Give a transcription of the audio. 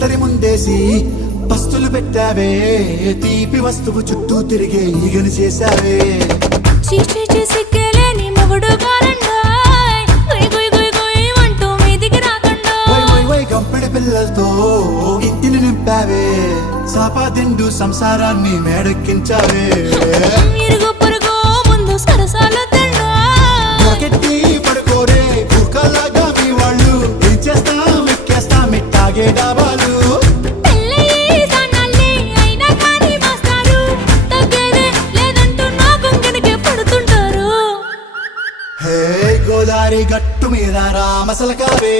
విస్తరి ముందేసి పస్తులు పెట్టావే తీపి వస్తువు చుట్టూ తిరిగే ఈగలు చేశావే. చీచీ మొగుడు వై వై గంపెడి పిల్లలతో ఇంటిని నింపావే సాపాదిండు సంసారాన్ని మేడెక్కించావే. ఇరుగు పొరుగు ముందు సరసాలు తండా. నాకెట్టి పడుకోరే కుక్కలాగా మీ వాళ్ళు ఏం చేస్తాం ఎక్కేస్తాం ఇట్టాగే గోదారి గట్టు మీద రామసలకావే